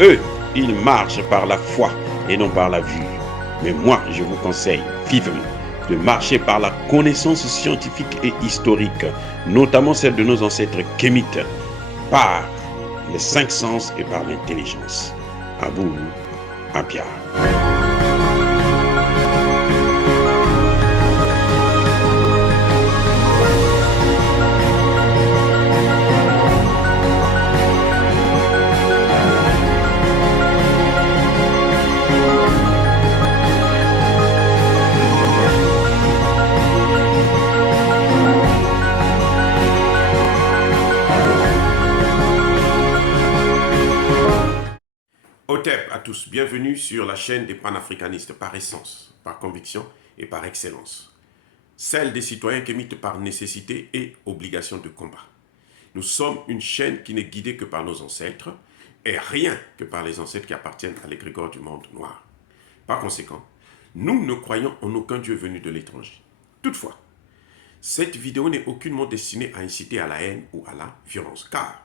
Eux, ils marchent par la foi et non par la vue. Mais moi, je vous conseille vivement de marcher par la connaissance scientifique et historique, notamment celle de nos ancêtres kémites, par les cinq sens et par l'intelligence. Abou Apia. Otep à tous, bienvenue sur la chaîne des panafricanistes par essence, par conviction et par excellence. Celle des citoyens kémites par nécessité et obligation de combat. Nous sommes une chaîne qui n'est guidée que par nos ancêtres et rien que par les ancêtres qui appartiennent à l'égrégore du monde noir. Par conséquent, nous ne croyons en aucun dieu venu de l'étranger. Toutefois, cette vidéo n'est aucunement destinée à inciter à la haine ou à la violence, car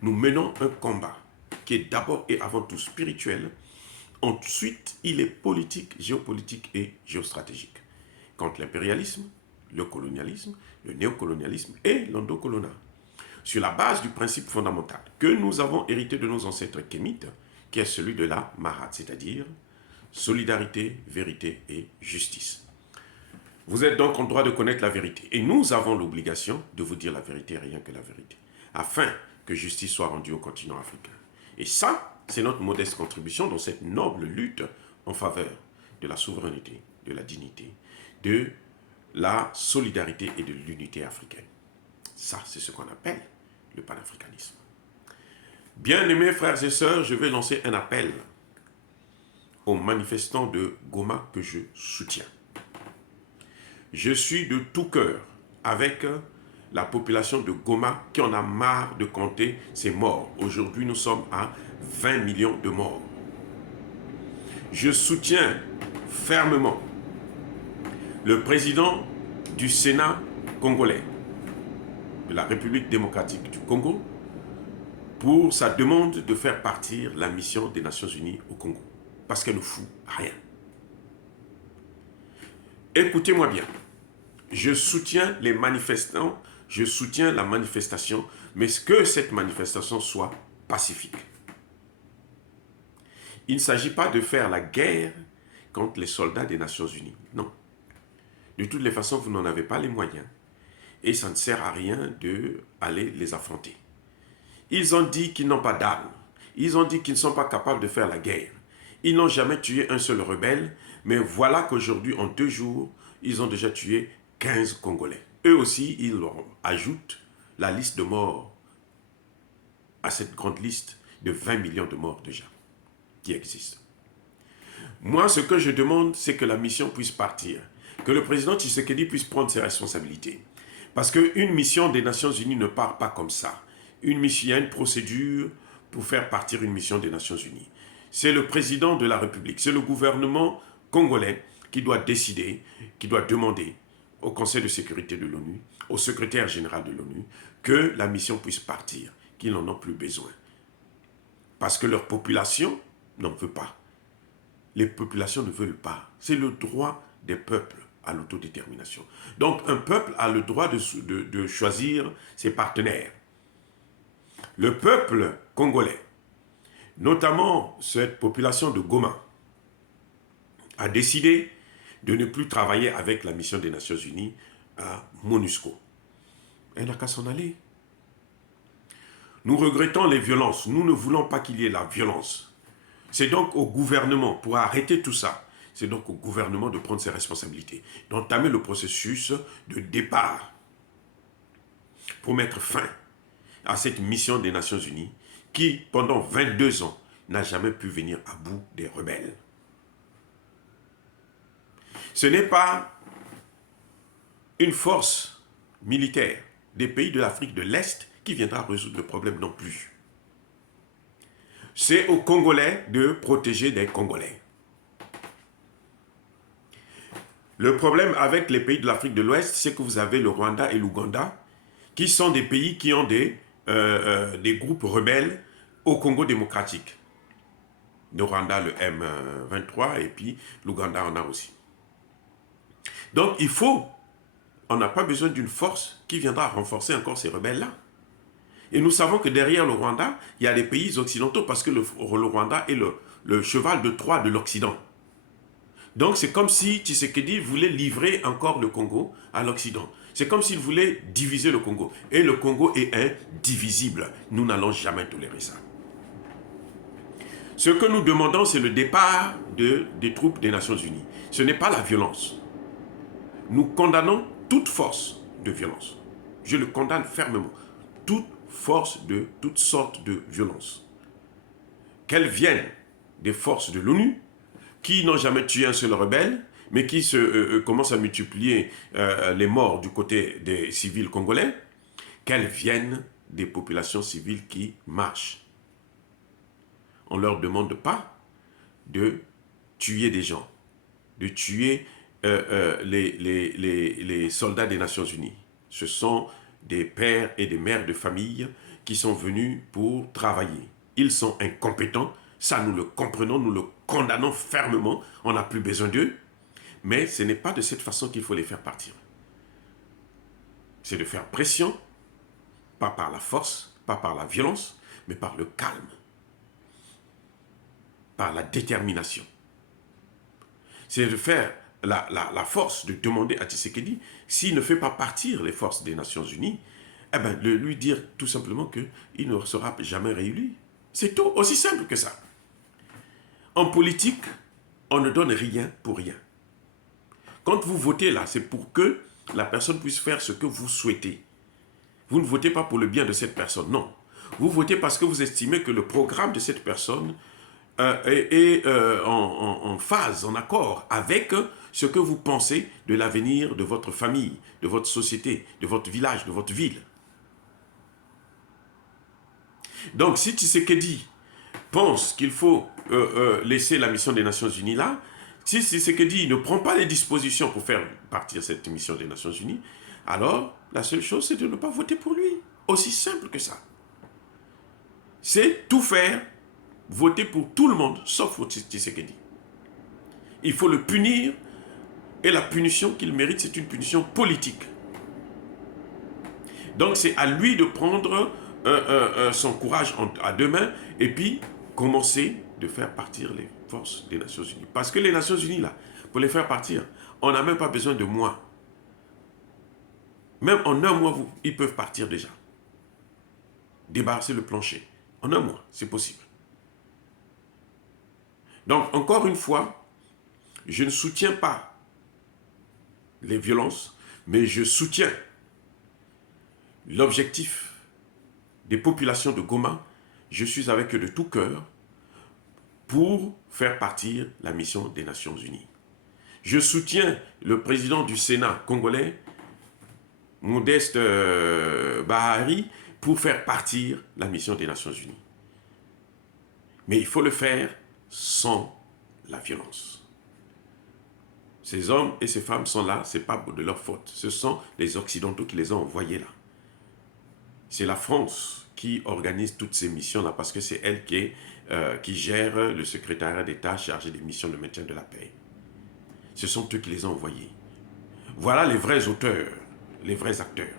nous menons un combat qui est d'abord et avant tout spirituel. Ensuite, il est politique, géopolitique et géostratégique. Contre l'impérialisme, le colonialisme, le néocolonialisme et l'endocolonial. Sur la base du principe fondamental que nous avons hérité de nos ancêtres kémites, qui est celui de la Mahat, c'est-à-dire solidarité, vérité et justice. Vous êtes donc en droit de connaître la vérité. Et nous avons l'obligation de vous dire la vérité, rien que la vérité, afin que justice soit rendue au continent africain. Et ça, c'est notre modeste contribution dans cette noble lutte en faveur de la souveraineté, de la dignité, de la solidarité et de l'unité africaine. Ça, c'est ce qu'on appelle le panafricanisme. Bien-aimés frères et sœurs, je vais lancer un appel aux manifestants de Goma que je soutiens. Je suis de tout cœur avec la population de Goma qui en a marre de compter ses morts. Aujourd'hui, nous sommes à 20 millions de morts. Je soutiens fermement le président du Sénat congolais, de la République démocratique du Congo, pour sa demande de faire partir la mission des Nations Unies au Congo, parce qu'elle ne fout rien. Écoutez-moi bien, je soutiens les manifestants, je soutiens la manifestation, mais que cette manifestation soit pacifique. Il ne s'agit pas de faire la guerre contre les soldats des Nations Unies, non. De toutes les façons, vous n'en avez pas les moyens. Et ça ne sert à rien d'aller les affronter. Ils ont dit qu'ils n'ont pas d'armes. Ils ont dit qu'ils ne sont pas capables de faire la guerre. Ils n'ont jamais tué un seul rebelle, mais voilà qu'aujourd'hui, en 2 jours, ils ont déjà tué 15 Congolais. Eux aussi, ils ajoutent la liste de morts à cette grande liste de 20 millions de morts déjà qui existent. Moi, ce que je demande, c'est que la mission puisse partir, que le président Tshisekedi puisse prendre ses responsabilités. Parce qu'une mission des Nations Unies ne part pas comme ça. Il y a une procédure pour faire partir une mission des Nations Unies. C'est le président de la République, c'est le gouvernement congolais qui doit décider, qui doit demander au Conseil de sécurité de l'ONU, au secrétaire général de l'ONU, que la mission puisse partir, qu'ils n'en ont plus besoin. Parce que leur population n'en veut pas. Les populations ne veulent pas. C'est le droit des peuples à l'autodétermination. Donc un peuple a le droit de choisir ses partenaires. Le peuple congolais, notamment cette population de Goma, a décidé de ne plus travailler avec la mission des Nations Unies à MONUSCO. Elle n'a qu'à s'en aller. Nous regrettons les violences. Nous ne voulons pas qu'il y ait la violence. C'est donc au gouvernement, pour arrêter tout ça, c'est donc au gouvernement de prendre ses responsabilités, d'entamer le processus de départ pour mettre fin à cette mission des Nations Unies qui, pendant 22 ans, n'a jamais pu venir à bout des rebelles. Ce n'est pas une force militaire des pays de l'Afrique de l'Est qui viendra résoudre le problème non plus. C'est aux Congolais de protéger des Congolais. Le problème avec les pays de l'Afrique de l'Ouest, c'est que vous avez le Rwanda et l'Ouganda, qui sont des pays qui ont des groupes rebelles au Congo démocratique. Le Rwanda, le M23, et puis l'Ouganda en a aussi. Donc il faut, on n'a pas besoin d'une force qui viendra renforcer encore ces rebelles-là. Et nous savons que derrière le Rwanda, il y a les pays occidentaux parce que le Rwanda est le cheval de Troie de l'Occident. Donc c'est comme si Tshisekedi voulait livrer encore le Congo à l'Occident. C'est comme s'il voulait diviser le Congo. Et le Congo est indivisible. Nous n'allons jamais tolérer ça. Ce que nous demandons, c'est le départ des troupes des Nations Unies. Ce n'est pas la violence. Nous condamnons toute force de violence. Je le condamne fermement. Toute force de toutes sortes de violence. Qu'elles viennent des forces de l'ONU, qui n'ont jamais tué un seul rebelle, mais qui commencent à multiplier les morts du côté des civils congolais, qu'elles viennent des populations civiles qui marchent. On ne leur demande pas de tuer des gens, de tuer les soldats des Nations Unies. Ce sont des pères et des mères de famille qui sont venus pour travailler. Ils sont incompétents, ça nous le comprenons, nous le condamnons fermement, on n'a plus besoin d'eux, mais ce n'est pas de cette façon qu'il faut les faire partir. C'est de faire pression, pas par la force, pas par la violence, mais par le calme, par la détermination. C'est de faire la force de demander à Tshisekedi, s'il ne fait pas partir les forces des Nations Unies, eh bien, de lui dire tout simplement qu'il ne sera jamais réélu. C'est tout, aussi simple que ça. En politique, on ne donne rien pour rien. Quand vous votez là, c'est pour que la personne puisse faire ce que vous souhaitez. Vous ne votez pas pour le bien de cette personne, non. Vous votez parce que vous estimez que le programme de cette personne est en phase, en accord avec ce que vous pensez de l'avenir de votre famille, de votre société, de votre village, de votre ville. Donc, si Tshisekedi pense qu'il faut laisser la mission des Nations Unies là, si Tshisekedi ne prend pas les dispositions pour faire partir cette mission des Nations Unies, alors la seule chose, c'est de ne pas voter pour lui. Aussi simple que ça. C'est tout faire, voter pour tout le monde, sauf pour Tshisekedi. Il faut le punir, et la punition qu'il mérite, c'est une punition politique. Donc c'est à lui de prendre son courage à deux mains, et puis commencer de faire partir les forces des Nations Unies. Parce que les Nations Unies, là, pour les faire partir, on n'a même pas besoin de mois. Même en un mois, ils peuvent partir déjà. Débarrasser le plancher. En un mois, c'est possible. Donc, encore une fois, je ne soutiens pas les violences, mais je soutiens l'objectif des populations de Goma. Je suis avec eux de tout cœur pour faire partir la mission des Nations Unies. Je soutiens le président du Sénat congolais, Modeste Bahari, pour faire partir la mission des Nations Unies. Mais il faut le faire sans la violence. Ces hommes et ces femmes sont là, ce n'est pas de leur faute. Ce sont les Occidentaux qui les ont envoyés là. C'est la France qui organise toutes ces missions-là parce que c'est elle qui gère le secrétariat d'État chargé des missions de maintien de la paix. Ce sont eux qui les ont envoyés. Voilà les vrais auteurs, les vrais acteurs.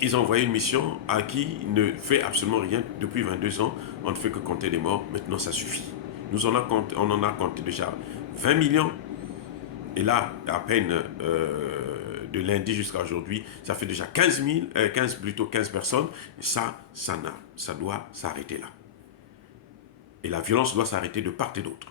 Ils ont envoyé une mission à qui ne fait absolument rien depuis 22 ans. On ne fait que compter des morts. Maintenant, ça suffit. On en a compté déjà 20 millions. Et là, à peine de lundi jusqu'à aujourd'hui, ça fait déjà 15 personnes. Et ça doit s'arrêter là. Et la violence doit s'arrêter de part et d'autre.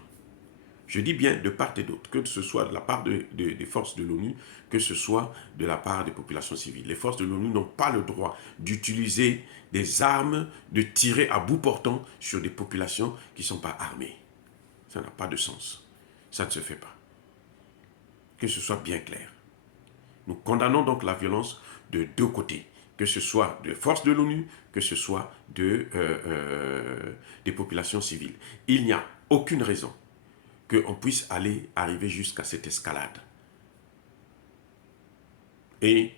Je dis bien de part et d'autre, que ce soit de la part des forces de l'ONU, que ce soit de la part des populations civiles. Les forces de l'ONU n'ont pas le droit d'utiliser des armes, de tirer à bout portant sur des populations qui ne sont pas armées. Ça n'a pas de sens. Ça ne se fait pas. Que ce soit bien clair. Nous condamnons donc la violence de deux côtés, que ce soit des forces de l'ONU, que ce soit des populations civiles. Il n'y a aucune raison qu'on puisse arriver jusqu'à cette escalade. Et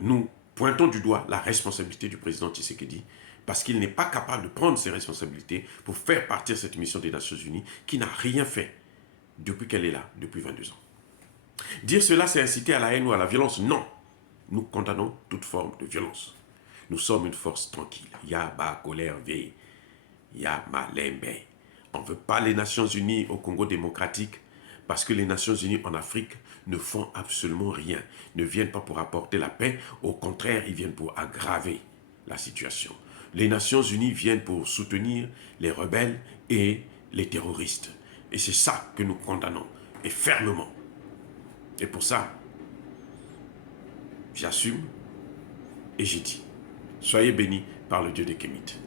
nous pointons du doigt la responsabilité du président Tshisekedi parce qu'il n'est pas capable de prendre ses responsabilités pour faire partir cette mission des Nations Unies qui n'a rien fait depuis qu'elle est là, depuis 22 ans. Dire cela, c'est inciter à la haine ou à la violence. Non. Nous condamnons toute forme de violence. Nous sommes une force tranquille. Yaba, colère, veille. Yama, lembe. On ne veut pas les Nations Unies au Congo démocratique parce que les Nations Unies en Afrique ne font absolument rien. Ne viennent pas pour apporter la paix. Au contraire, ils viennent pour aggraver la situation. Les Nations Unies viennent pour soutenir les rebelles et les terroristes. Et c'est ça que nous condamnons, et fermement. Et pour ça, j'assume et j'ai dit, soyez bénis par le Dieu des Kémites.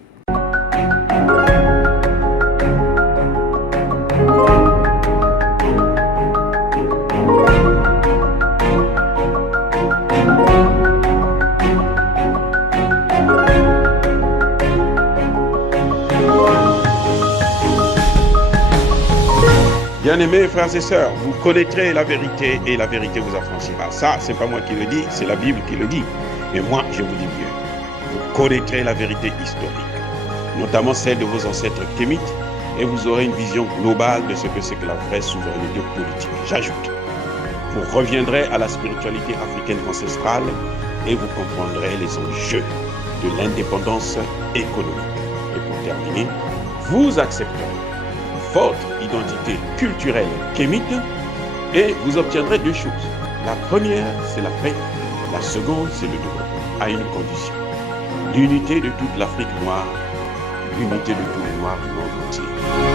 Bien-aimés frères et sœurs, vous connaîtrez la vérité et la vérité vous affranchira. Ça, c'est pas moi qui le dis, c'est la Bible qui le dit. Mais moi, je vous dis mieux. Vous connaîtrez la vérité historique, notamment celle de vos ancêtres kémites, et vous aurez une vision globale de ce que c'est que la vraie souveraineté politique. J'ajoute, vous reviendrez à la spiritualité africaine ancestrale et vous comprendrez les enjeux de l'indépendance économique. Et pour terminer, vous accepterez votre identité culturelle kémite et vous obtiendrez deux choses. La première, c'est la paix. La seconde, c'est le développement, à une condition. L'unité de toute l'Afrique noire, l'unité de tous les Noirs du monde entier.